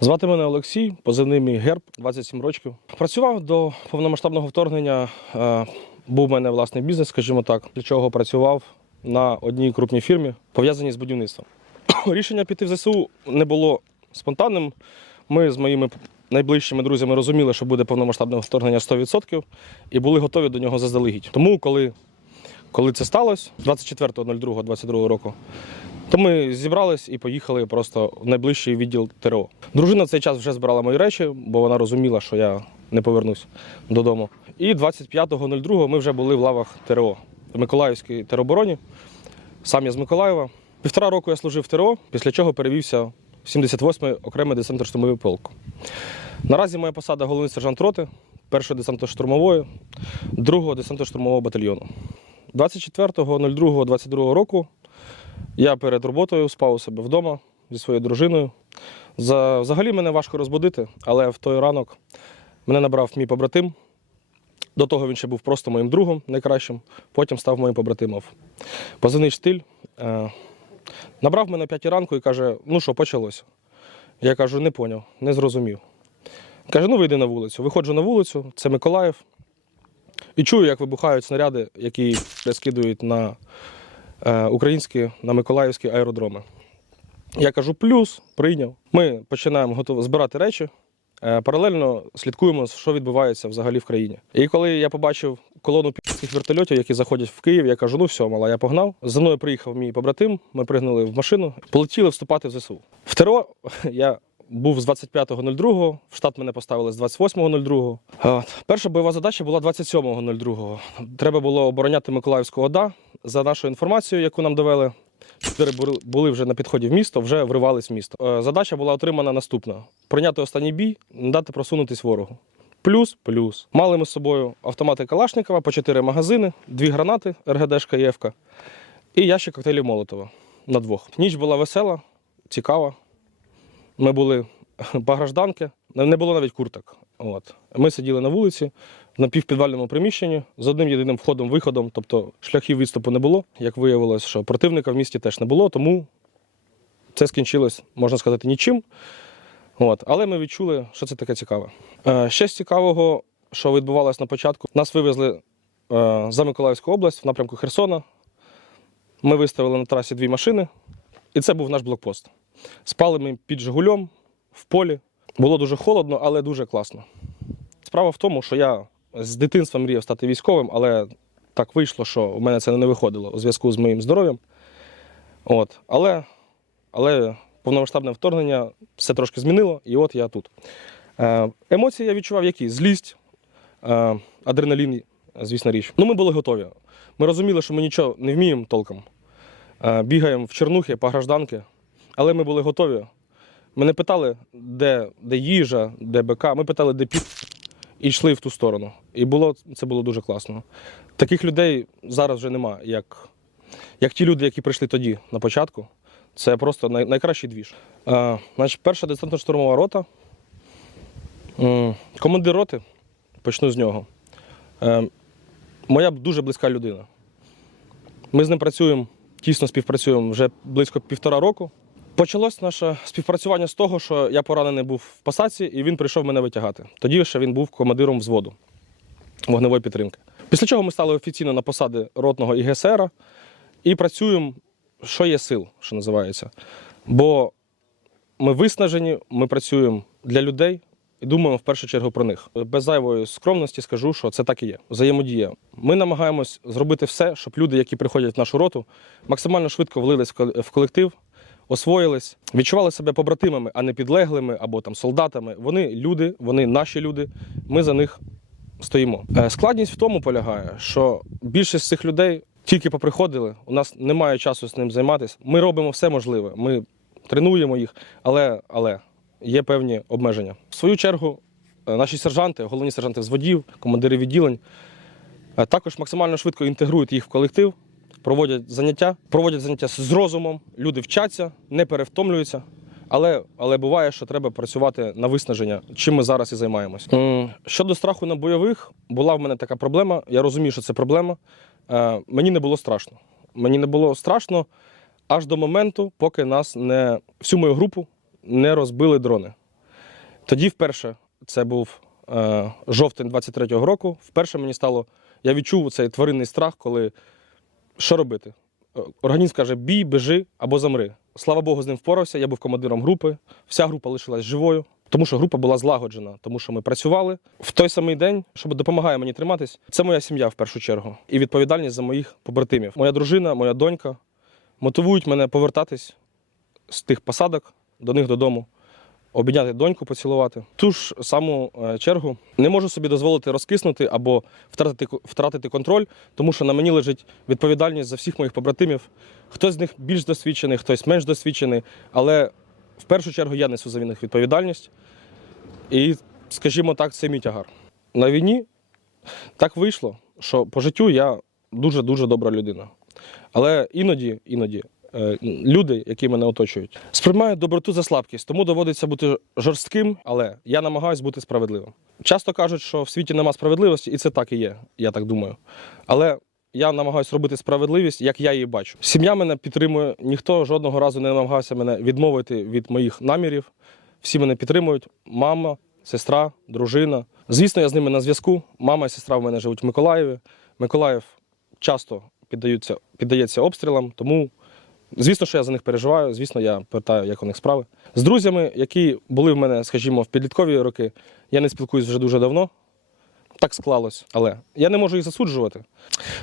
Звати мене Олексій, позивний мій герб, 27 років. Працював до повномасштабного вторгнення. е, Був в мене власний бізнес, скажімо так, для чого працював на одній крупній фірмі, пов'язаній з будівництвом. Рішення піти в ЗСУ не було спонтанним. Ми з моїми найближчими друзями розуміли, що буде повномасштабне вторгнення 100% і були готові до нього заздалегідь. Тому, коли, коли це сталося, 24.02.22 року, то ми зібрались і поїхали просто в найближчий відділ ТРО. Дружина в цей час вже збирала мої речі, бо вона розуміла, що я не повернусь додому. І 25.02 ми вже були в лавах ТРО в Миколаївській теробороні. Сам я з Миколаєва. Півтора року я служив в ТРО, після чого перевівся в 78-й окремий десантно-штурмовий полк. Наразі моя посада головний сержант роти, першої десантно-штурмової, другого десантно-штурмового батальйону. 24.02.22 року я перед роботою спав у себе вдома зі своєю дружиною. За, взагалі мене важко розбудити, але в той ранок мене набрав мій побратим. До того він ще був просто моїм другом найкращим, потім став моїм побратимом. Позивний штиль. Е, набрав мене о 5 ранку і каже: ну що, почалося. Я кажу, не поняв, не зрозумів. Каже, ну вийди на вулицю. Виходжу на вулицю, це Миколаїв. І чую, як вибухають снаряди, які скидують на українські, на миколаївські аеродроми. Я кажу, плюс, прийняв. Ми починаємо готово збирати речі. Е, Паралельно слідкуємо, що відбувається взагалі в країні. І коли я побачив колону піських вертольотів, які заходять в Київ, я кажу: ну все, мала, я погнав. За мною приїхав мій побратим. Ми пригнали в машину, полетіли вступати в ЗСУ. В ТРО я був з 25.02, в штат мене поставили з 28.02. От. Перша бойова задача була 27.02. Треба було обороняти Миколаївську ОДА. За нашою інформацією, яку нам довели, чотири були- вже на підході в місто, вже вривались в місто. Е, Задача була отримана наступна: прийняти останній бій, не дати просунутись ворогу. Плюс, плюс. Мали ми з собою автомати Калашникова по 4 магазини, дві гранати РГДшка Ефка і ящик коктейлів Молотова на двох. Ніч була весела, цікава. Ми були по не було навіть курток. От. Ми сиділи на вулиці в напівпідвальному приміщенні з одним єдиним входом-виходом, тобто шляхів відступу не було. Як виявилось, що противника в місті теж не було, тому це скінчилось, можна сказати, нічим. От. Але ми відчули, що це таке цікаве. Е, ще з цікавого, що відбувалося на початку, нас вивезли е, за Миколаївську область в напрямку Херсона. Ми виставили на трасі дві машини, і це був наш блокпост. Спали ми під Жигулем в полі. Було дуже холодно, але дуже класно. Справа в тому, що я з дитинства мріяв стати військовим, але так вийшло, що в мене це не виходило у зв'язку з моїм здоров'ям. От. Але, але повномасштабне вторгнення все трошки змінило, і от я тут. Е, емоції я відчував які? Злість, е, адреналін, звісно річ. Ну, ми були готові. Ми розуміли, що ми нічого не вміємо толком. Е, бігаємо в чернухи по гражданки, але ми були готові. Ми не питали, де, де їжа, де БК. Ми питали, де піт, і йшли в ту сторону. І було, це було дуже класно. Таких людей зараз вже нема, як, як ті люди, які прийшли тоді на початку. Це просто най, найкращий двіж. Е, значить, перша десантно-штурмова рота. Командир роти, почну з нього. Е, моя дуже близька людина. Ми з ним працюємо, тісно співпрацюємо вже близько півтора року. Почалось наше співпрацювання з того, що я поранений був в посадці, і він прийшов мене витягати. Тоді ще він був командиром взводу вогневої підтримки. Після чого ми стали офіційно на посади ротного і ГСР і працюємо, що є сил, що називається. Бо ми виснажені, ми працюємо для людей і думаємо в першу чергу про них. Без зайвої скромності скажу, що це так і є. Взаємодія. Ми намагаємось зробити все, щоб люди, які приходять в нашу роту, максимально швидко влились в колектив, освоїлись, відчували себе побратимами, а не підлеглими або там солдатами. Вони люди, вони наші люди. Ми за них стоїмо. Е, Складність в тому полягає, що більшість цих людей тільки поприходили, у нас немає часу з ним займатися. Ми робимо все можливе. Ми тренуємо їх, але, але є певні обмеження. В свою чергу, е, наші сержанти, головні сержанти взводів, командири відділень, е, також максимально швидко інтегрують їх в колектив, проводять заняття, проводять заняття з розумом, люди вчаться, не перевтомлюються. Але, але буває, що треба працювати на виснаження, чим ми зараз і займаємось. Щодо страху на бойових, була в мене така проблема. Я розумію, що це проблема. Е, Мені не було страшно. Мені не було страшно аж до моменту, поки нас не всю мою групу не розбили дрони. Тоді вперше це був е, жовтень 23-го року. Вперше мені стало, я відчув цей тваринний страх, коли що робити? Е, Організм каже: бій, біжи або замри. Слава Богу, з ним впорався. Я був командиром групи. Вся група лишилась живою, тому що група була злагоджена, тому що ми працювали в той самий день, що допомагає мені триматись. Це моя сім'я в першу чергу і відповідальність за моїх побратимів. Моя дружина, моя донька мотивують мене повертатись з тих посадок до них додому. Обійняти доньку, поцілувати. Ту ж саму е, чергу не можу собі дозволити розкиснути або втратити, втратити контроль, тому що на мені лежить відповідальність за всіх моїх побратимів. Хтось з них більш досвідчений, хтось менш досвідчений, але в першу чергу я несу за них відповідальність. І, скажімо так, це мій тягар. На війні так вийшло, що по життю я дуже-дуже добра людина. Але іноді, іноді люди, які мене оточують, сприймають доброту за слабкість, тому доводиться бути жорстким, але я намагаюся бути справедливим. Часто кажуть, що в світі нема справедливості, і це так і є, я так думаю. Але я намагаюся робити справедливість, як я її бачу. Сім'я мене підтримує, ніхто жодного разу не намагався мене відмовити від моїх намірів. Всі мене підтримують: мама, сестра, дружина. Звісно, я з ними на зв'язку. Мама і сестра в мене живуть в Миколаєві. Миколаїв часто піддаються, піддається обстрілам, тому звісно, що я за них переживаю. Звісно, я питаю, як у них справи. З друзями, які були в мене, скажімо, в підліткові роки, я не спілкуюсь вже дуже давно. Так склалось, але я не можу їх засуджувати.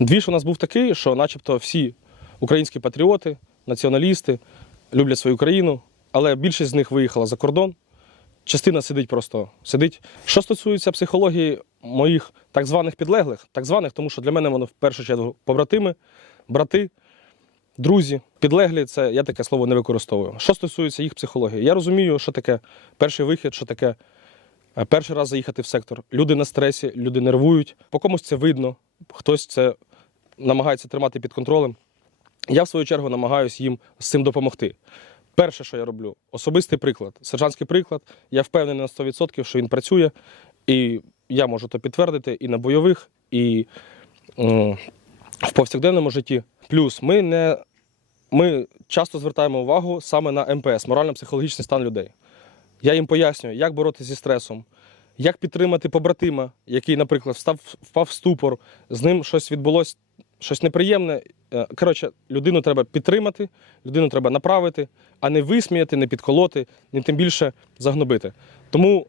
Двіж у нас був такий, що, начебто, всі українські патріоти, націоналісти люблять свою країну, але більшість з них виїхала за кордон. Частина сидить просто сидить. Що стосується психології моїх так званих підлеглих, так званих, тому що для мене воно в першу чергу побратими, брати, друзі. Підлеглі це я таке слово не використовую. Що стосується їх психології, я розумію, що таке перший вихід, що таке е, перший раз заїхати в сектор. Люди на стресі, люди нервують. По комусь це видно, хтось це намагається тримати під контролем. Я, в свою чергу, намагаюся їм з цим допомогти. Перше, що я роблю, особистий приклад, сержантський приклад. Я впевнений на 100%, що він працює, і я можу то підтвердити і на бойових, і в повсякденному житті. Плюс ми не ми часто звертаємо увагу саме на МПС, морально-психологічний стан людей. Я їм пояснюю, як боротися зі стресом, як підтримати побратима, який, наприклад, встав, впав в ступор, з ним щось відбулося, щось неприємне. Е, Коротше, людину треба підтримати, людину треба направити, а не висміяти, не підколоти, не тим більше загнобити. Тому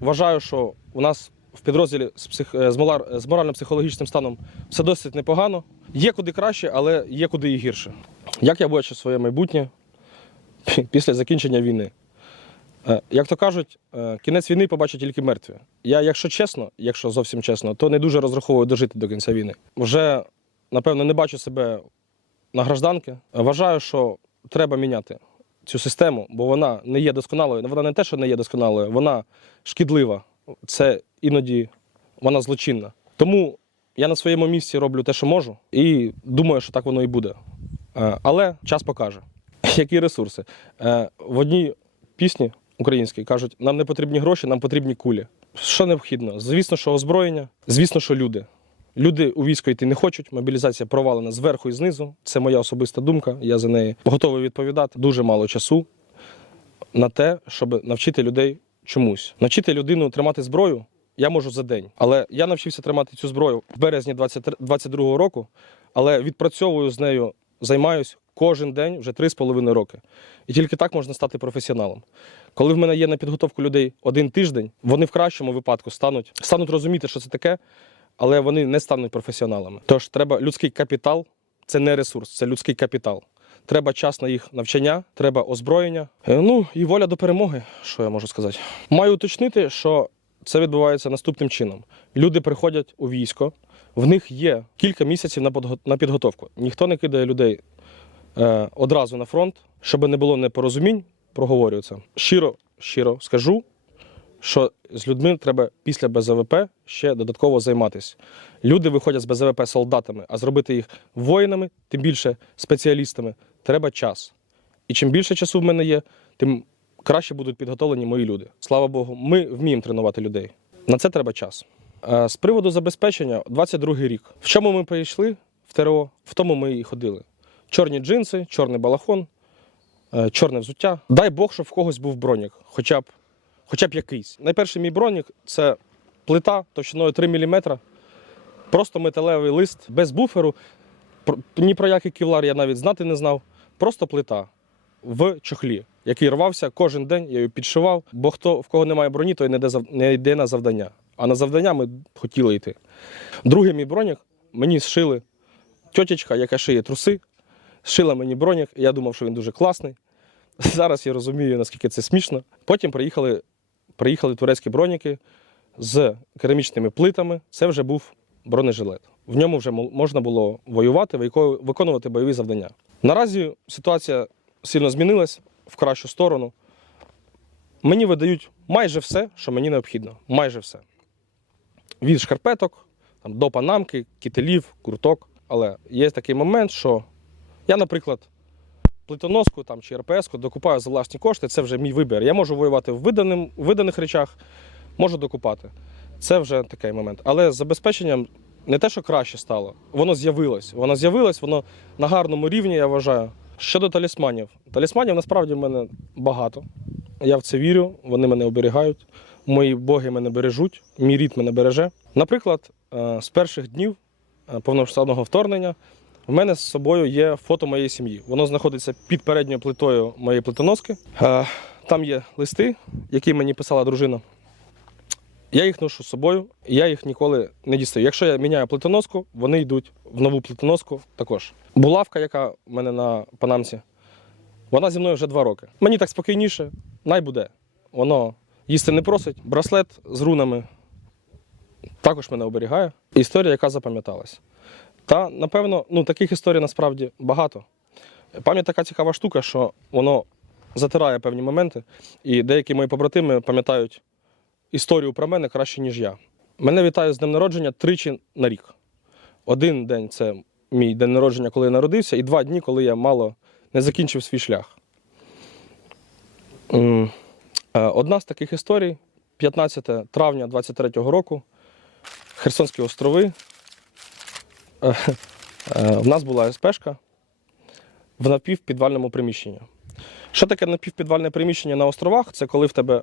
вважаю, що у нас в підрозділі з, псих... е, з, молар- з морально-психологічним станом все досить непогано. Є куди краще, але є куди і гірше. Як я бачу своє майбутнє після закінчення війни? Е, Як то кажуть, е, кінець війни побачать тільки мертві. Я, якщо чесно, якщо зовсім чесно, то не дуже розраховую дожити до кінця війни. Вже, напевно, не бачу себе на гражданки. Вважаю, що треба міняти цю систему, бо вона не є досконалою. Вона не те, що не є досконалою, вона шкідлива. Це іноді вона злочинна. Тому я на своєму місці роблю те, що можу, і думаю, що так воно і буде. Е, Але час покаже. Які ресурси? Е, В одній пісні українській кажуть, нам не потрібні гроші, нам потрібні кулі. Що необхідно? Звісно, що озброєння, звісно, що люди. Люди у військо йти не хочуть. Мобілізація провалена зверху і знизу. Це моя особиста думка. Я за неї готовий відповідати. Дуже мало часу на те, щоб навчити людей чомусь. Навчити людину тримати зброю я можу за день. Але я навчився тримати цю зброю в березні 2022 року, але відпрацьовую з нею, займаюсь кожен день вже 3,5 роки. І тільки так можна стати професіоналом. Коли в мене є на підготовку людей один тиждень, вони в кращому випадку стануть, стануть розуміти, що це таке, але вони не стануть професіоналами. Тож треба людський капітал, це не ресурс, це людський капітал. Треба час на їх навчання, треба озброєння. Е, Ну і воля до перемоги, що я можу сказати. Маю уточнити, що це відбувається наступним чином: люди приходять у військо, в них є кілька місяців на підготовку. Ніхто не кидає людей е, одразу на фронт, щоб не було непорозумінь. Проговорюю це. Щиро, щиро скажу, що з людьми треба після БЗВП ще додатково займатися. Люди виходять з БЗВП солдатами, а зробити їх воїнами, тим більше спеціалістами, треба час. І чим більше часу в мене є, тим краще будуть підготовлені мої люди. Слава Богу, ми вміємо тренувати людей. На це треба час. Е, З приводу забезпечення, 22-й рік. В чому ми прийшли в ТРО, в тому ми і ходили. Чорні джинси, чорний балахон, е, чорне взуття. Дай Бог, щоб в когось був бронік, хоча б, хоча б якийсь. Найперший мій бронік це плита товщиною 3 мм, просто металевий лист без буферу. Ні про який кевлар я навіть знати не знав. Просто плита в чохлі, який рвався кожен день, я його підшивав, бо хто в кого немає броні, той не йде, на завдання. А на завдання ми хотіли йти. Другий мій бронік мені зшили тьотячка, яка шиє труси, зшила мені бронік. і Я думав, що він дуже класний. Зараз я розумію, наскільки це смішно. Потім приїхали, приїхали турецькі броніки з керамічними плитами. Це вже був бронежилет. В ньому вже можна було воювати, виконувати бойові завдання. Наразі ситуація сильно змінилась в кращу сторону. Мені видають майже все, що мені необхідно. Майже все. Від шкарпеток там, до панамки, кітелів, курток. Але є такий момент, що я, наприклад, плитоноску там, чи РПС-ку докупаю за власні кошти, це вже мій вибір. Я можу воювати в виданим, виданих речах, можу докупати. Це вже такий момент. Але з забезпеченням не те, що краще стало, воно з'явилось. Воно з'явилось, воно на гарному рівні, я вважаю. Щодо талісманів. Талісманів насправді в мене багато. Я в це вірю, вони мене оберігають. Мої боги мене бережуть, мій рід мене береже. Наприклад, е, з перших днів е, повномасштабного вторгнення в мене з собою є фото моєї сім'ї. Воно знаходиться під передньою плитою моєї плитоноски. Е, Там є листи, які мені писала дружина. Я їх ношу з собою, і я їх ніколи не дістаю. Якщо я міняю плитоноску, вони йдуть в нову плитоноску також. Булавка, яка в мене на панамці, вона зі мною вже два роки. Мені так спокійніше, най буде. Воно їсти не просить. Браслет з рунами також мене оберігає. Історія, яка запам'яталась. Та, напевно, ну, таких історій насправді багато. Пам'ять така цікава штука, що воно затирає певні моменти, і деякі мої побратими пам'ятають історію про мене краще, ніж я. Мене вітають з днем народження тричі на рік. Один день це мій день народження, коли я народився, і два дні, коли я мало не закінчив свій шлях. Е, Одна з таких історій 15 травня 23-го року, Херсонські острови. Е, е, В нас була СПшка в напівпідвальному приміщенні. Що таке напівпідвальне приміщення на островах? Це коли в тебе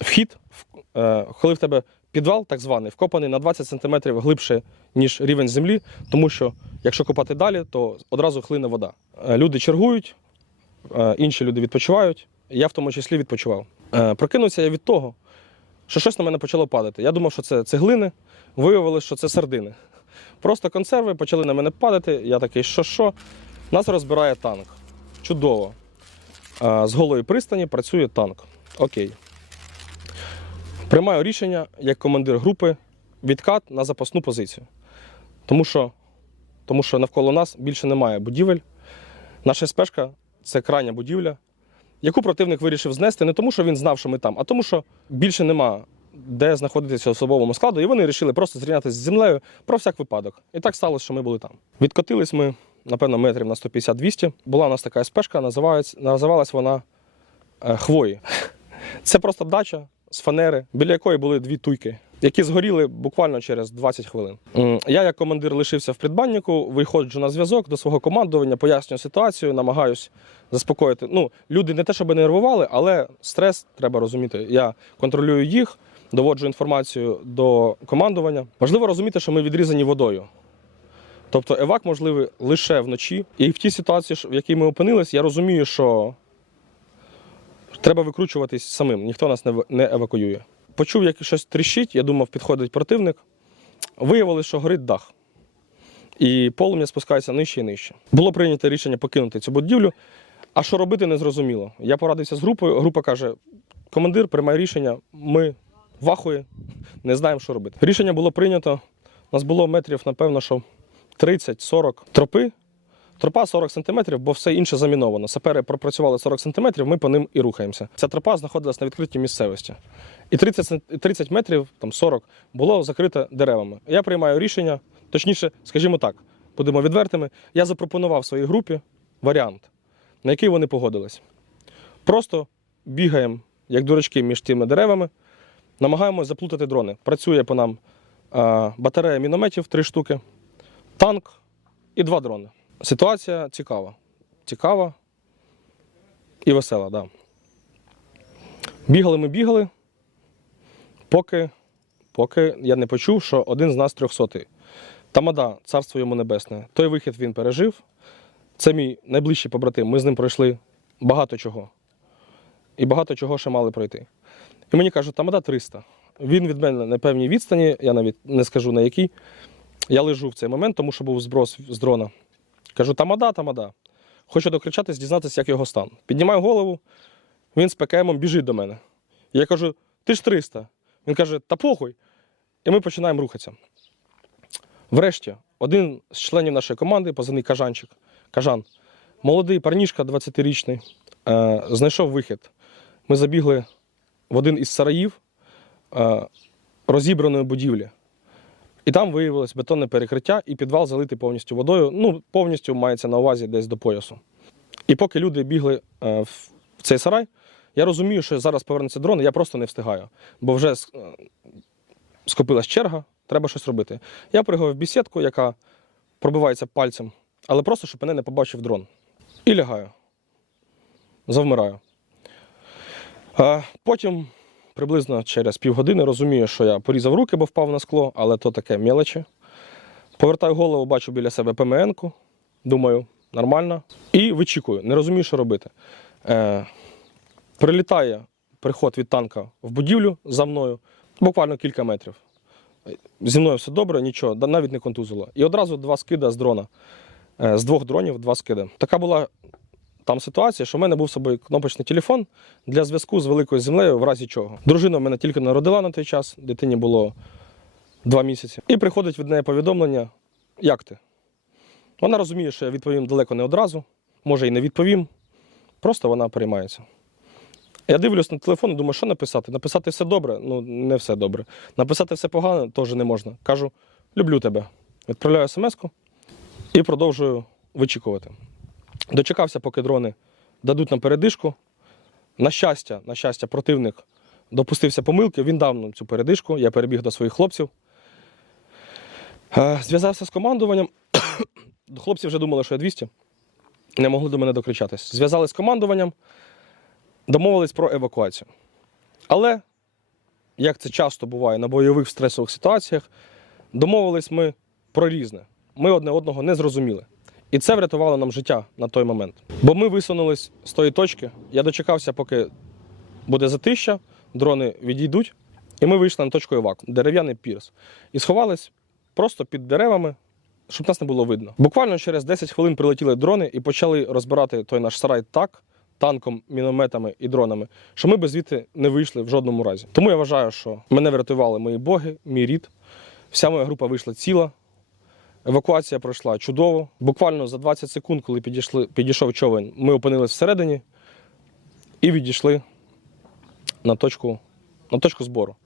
вхід, е, коли в тебе підвал, так званий, вкопаний на 20 см глибше, ніж рівень землі, тому що якщо копати далі, то одразу хлине вода. Е, Люди чергують, е, інші люди відпочивають. Я в тому числі відпочивав. Прокинувся я від того, що щось на мене почало падати. Я думав, що це цеглини, виявилось, що це сардини. Просто консерви почали на мене падати. Я такий, що що? Нас розбирає танк. Чудово. З голої пристані працює танк. Окей. Приймаю рішення як командир групи відкат на запасну позицію. Тому що, тому що навколо нас більше немає будівель. Наша спешка це крайня будівля, яку противник вирішив знести не тому, що він знав, що ми там, а тому, що більше нема де знаходитися особовому складу, і вони вирішили просто зрівнятися з землею про всяк випадок. І так сталося, що ми були там. Відкотились ми, напевно, метрів на 150-200. Була у нас така спешка, називалась вона е, Хвої. Це просто дача з фанери, біля якої були дві туйки, які згоріли буквально через 20 хвилин. Я, як командир, лишився в придбаннику, виходжу на зв'язок до свого командування, пояснюю ситуацію, намагаюсь заспокоїти. Ну, люди не те, щоб нервували, але стрес треба розуміти. Я контролюю їх, доводжу інформацію до командування. Важливо розуміти, що ми відрізані водою. Тобто евак можливий лише вночі. І в тій ситуації, в якій ми опинились, я розумію, що треба викручуватись самим, ніхто нас не евакуює. Почув, як щось тріщить, я думав, підходить противник. Виявилося, що горить дах. І полум'я спускається нижче і нижче. Було прийнято рішення покинути цю будівлю. А що робити, не зрозуміло. Я порадився з групою. Група каже: командир приймає рішення, ми вахує, не знаємо, що робити. Рішення було прийнято. У нас було метрів, напевно, що 30-40 тропи. Тропа 40 см, бо все інше заміновано. Сапери пропрацювали 40 см, ми по ним і рухаємося. Ця тропа знаходилась на відкритій місцевості. І 30, 30 метрів, там 40, було закрите деревами. Я приймаю рішення, точніше, скажімо так, будемо відвертими. Я запропонував своїй групі варіант, на який вони погодились. Просто бігаємо, як дурачки, між тими деревами, намагаємося заплутати дрони. Працює по нам батарея мінометів, три штуки, танк і два дрони. Ситуація цікава. Цікава і весела, так. Да. Бігали ми бігали, поки, поки я не почув, що один з нас трьохсотий. Тамада, царство йому небесне. Той вихід він пережив. Це мій найближчий побратим. Ми з ним пройшли багато чого. І багато чого ще мали пройти. І мені кажуть, Тамада 300. Він від мене на певній відстані, я навіть не скажу на якій. Я лежу в цей момент, тому що був зброс з дрона. Кажу, Тамада, Тамада. Хочу докричатись, дізнатися, як його стан. Піднімаю голову, він з ПКМом біжить до мене. Я кажу, ти ж 300. Він каже, та похуй. І ми починаємо рухатися. Врешті, один з членів нашої команди, позивний Кажанчик, Кажан, молодий парнішка 20-річний, е, знайшов вихід. Ми забігли в один із сараїв е, розібраної будівлі. І там виявилось бетонне перекриття, і підвал залитий повністю водою. Ну, повністю мається на увазі десь до поясу. І поки люди бігли е, в цей сарай, я розумію, що зараз повернеться дрон, і я просто не встигаю. Бо вже е, скопилась черга, треба щось робити. Я пригав в бісідку, яка пробивається пальцем, але просто, щоб мене не побачив дрон. І лягаю. Завмираю. Потім, приблизно через півгодини, розумію, що я порізав руки, бо впав на скло, але то таке мелочі. Повертаю голову, бачу біля себе ПМН-ку. Думаю, нормально. І вичікую, не розумію, що робити. Е, прилітає приход від танка в будівлю за мною, буквально кілька метрів. Зі мною все добре, нічого, навіть не контузило. І одразу два скида з дрона. Е, З двох дронів два скиди. Така була там ситуація, що в мене був з собою кнопочний телефон для зв'язку з великою землею, в разі чого. Дружина в мене тільки народила на той час, дитині було два місяці. І приходить від неї повідомлення: як ти? Вона розуміє, що я відповім далеко не одразу, може і не відповім. Просто вона переймається. Я дивлюсь на телефон і думаю, що написати? Написати все добре? Ну, не все добре. Написати все погано теж не можна. Кажу, люблю тебе. Відправляю смс-ку і продовжую вичікувати. Дочекався, поки дрони дадуть нам передишку. На щастя, на щастя, противник допустився помилки, він дав нам цю передишку, я перебіг до своїх хлопців. Зв'язався з командуванням. Хлопці вже думали, що я 200. Не могли до мене докричатись. Зв'язали з командуванням, домовились про евакуацію. Але, як це часто буває на бойових стресових ситуаціях, домовились ми про різне. Ми одне одного не зрозуміли. І це врятувало нам життя на той момент. Бо ми висунулись з тої точки. Я дочекався, поки буде затища, дрони відійдуть, і ми вийшли на точку еваку, дерев'яний пірс. І сховались просто під деревами, щоб нас не було видно. Буквально через 10 хвилин прилетіли дрони і почали розбирати той наш сарай так, танком, мінометами і дронами, що ми би звідти не вийшли в жодному разі. Тому я вважаю, що мене врятували мої боги, мій рід. Вся моя група вийшла ціла. Евакуація пройшла чудово. Буквально за 20 секунд, коли підійшли, підійшов човен, ми опинились всередині і відійшли на точку, на точку збору.